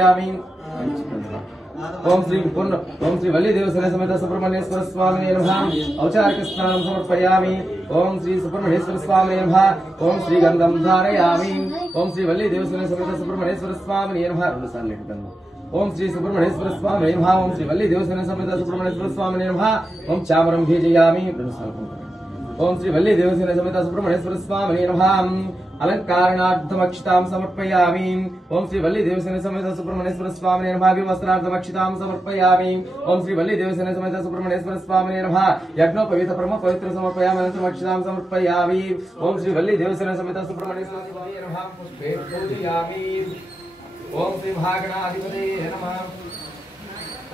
समर्पयामि। ओम श्री वल्ली देवसेना समेत सुब्रह्मण्येश्वर स्वामिने नमः। औपचारिक स्नानं समर्पयामि। ओम श्री सुब्रह्मण्येश्वर स्वामिने नमः। ओम श्री गंधं धारयामि। ओम श्री वल्ली देवसेना समेत सुब्रह्मण्येश्वर स्वामिने नमः। ओम श्री सुब्रह्मण्येश्वर स्वामिने नमः। ओम श्री वल्ली देवसेना समेत सुब्रह्मण्येश्वर स्वामिने नमः। ओम चामरं भेजयामि। ओम श्री वल्ली देवसेना समेत सुब्रह्मण्येश्वर स्वामिने नमः। अलंकारणार्थमक्षतां समर्पयामि। ओम श्री वल्ली देवसेना समेत सुब्रह्मण्येश्वर स्वामिने नमः। वस्त्रार्थमक्षतां समर्पयामि। ओम श्री वल्ली देवसेना समेत सुब्रह्मण्येश्वर स्वामिने नमः। यज्ञोपवीत परम पवित्र समर्पयामि। अनन्तमक्षतां समर्पयामि। ओम श्री वल्ली देवसेना समेत सुब्रह्मण्येश्वर स्वामिने नमः। पुष्पे पूजयामि। ओम श्री महागणाधिपतये नमः।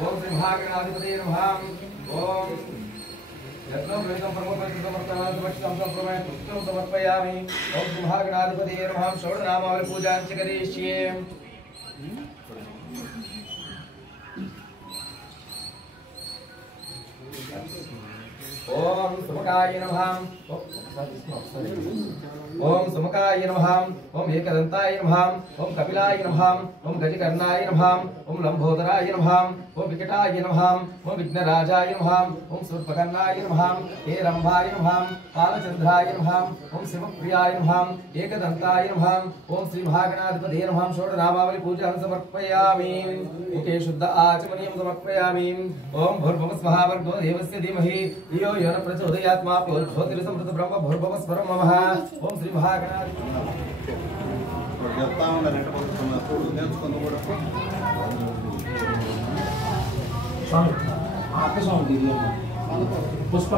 ओम श्री महागणाधिपतये नमः। ओम यज्ञोपवीतं परम पवित्र समर्पयामि। समर्पयामि। ओम श्री महागणाधिपतये नमः। षोडशनामावली पूजां च करिष्ये। ओम सुमुखाय नमः। ओम सुमुखाय नमः। ओम एकदंताय नमः। ओम कपिलाय नमः। ओम गजकर्णाय नमः। ओम लंबोदराय नमः। ओम विकटाय नमः। ओम विघ्नराजाय नमः। ओम सूर्पकर्णाय नमः। हेरंभाय नमः। कालचंद्राय नमः। ओम शिवप्रियाय नमः। एकदंताय नमः। ओम श्री महागणाधिपतये नमः। षोडशनामावली पूजां समर्पयामि। मुखे शुद्ध आचमनीयं समर्पयामि। ओम भूर्भुवः स्वः भर्गो देवस्य धीमहि धियो यो न प्रचोदयात् मा ज्योतिर्समृत ब्रह्म भूर्भुवः स्वः नमः। ओम Shri Pushpa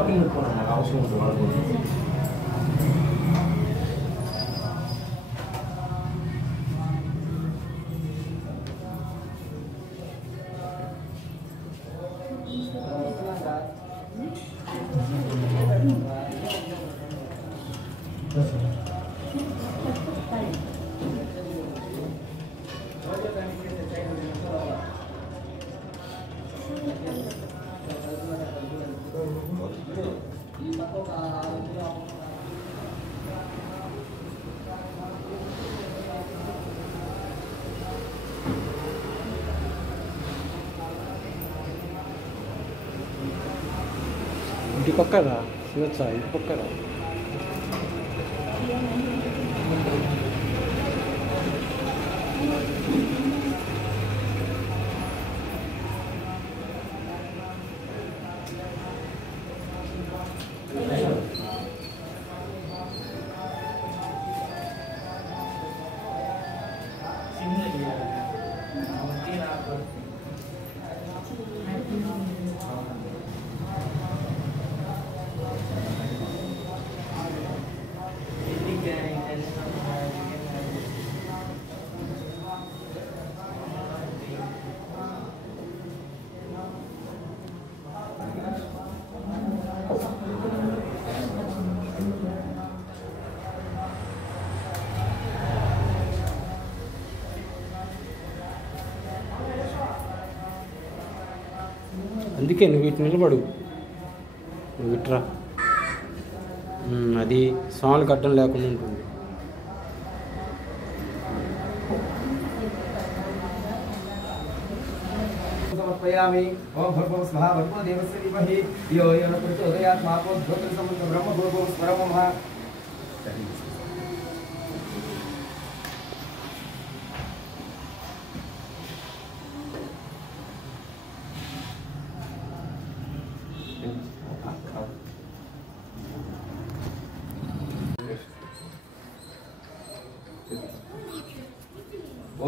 di pekar lah, selesai di pekar lah. అందుకే నువ్వు ఇటు నిలబడు, నువ్వు ఇట్రా, అది స్వాములు కట్టం లేకుండా ఉంటుంది. समर्पयामि। ओम भूर्भुवः स्वः भर्गो देवस्य धीमहि धियो यो न प्रचोदयात् मा ज्योतिर्समृत ब्रह्म भूर्भुवः स्वः नमः।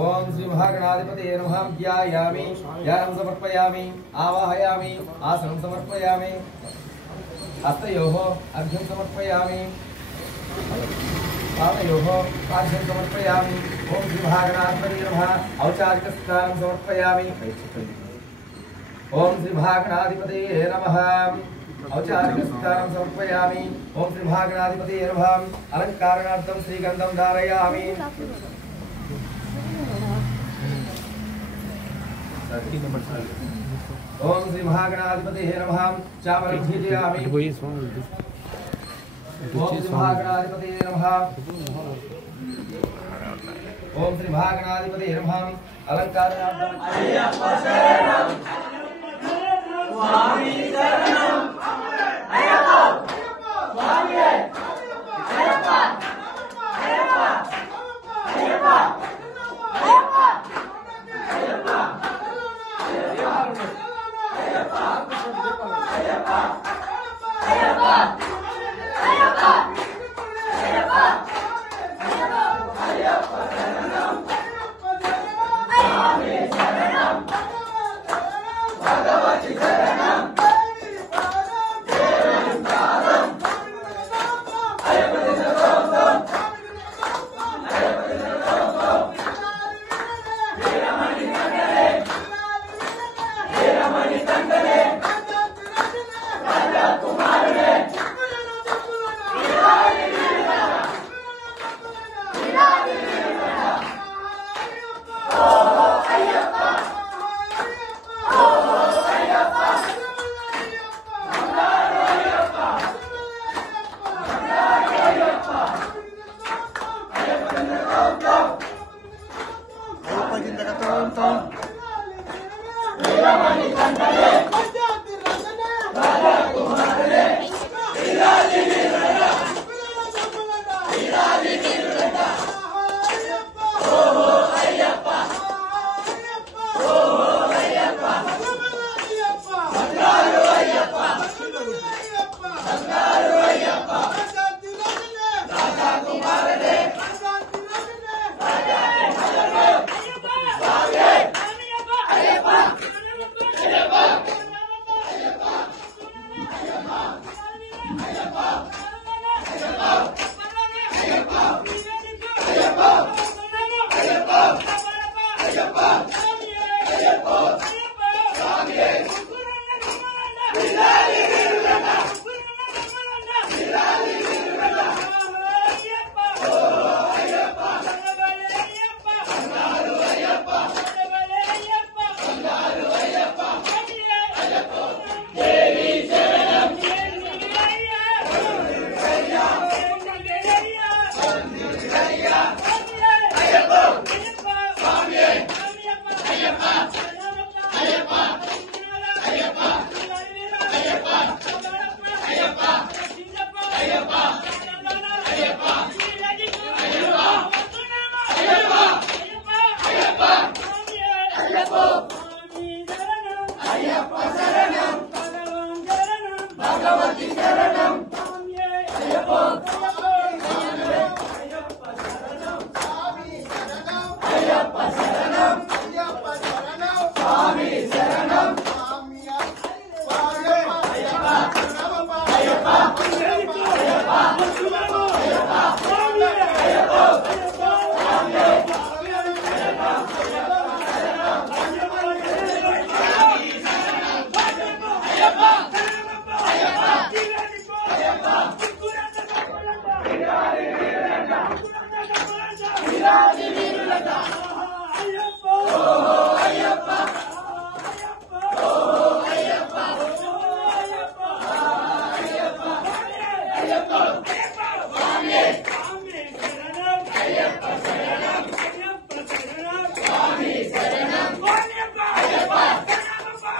ओम श्री महागणाधिपतये नमः। ध्यायामि, ध्यानं समर्पयामि, आवाहयामि, आसनं समर्पयामि, हस्तयोः अर्घ्यं समर्पयामि, पादयोः पाद्यं समर्पयामि। ओम श्री महागणाधिपतये नमः। औपचारिक स्नानं समर्पयामि। ओम श्री महागणाधिपतये नमः। औपचारिक स्नानं समर्पयामि। ओम श्री महागणाधिपतये नमः। अलंकारणार्थं श्रीगंधं धारयामि। ओम श्री महागणाधिपतये नमः। चामरं भेजयामि। ओम श्री महागणाधिपतये नमः। ఓం శ్రీ మహాగణాధిపతి నమః. అలంకారార్థం అయ్యప్ప శరణం స్వామి శరణం అయ్యప్ప స్వామి అయ్యప్ప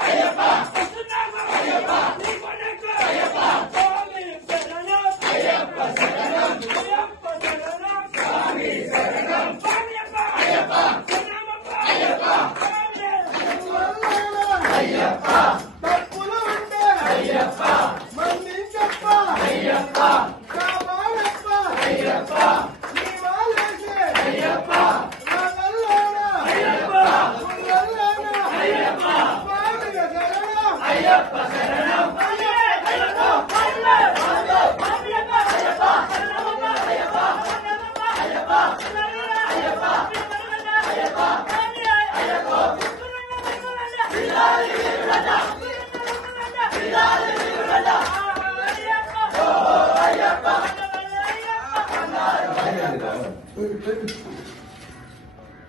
అయ్యప్ప అయ్యప్ప అయ్యప్ప అయ్యప్ప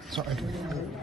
Sorry.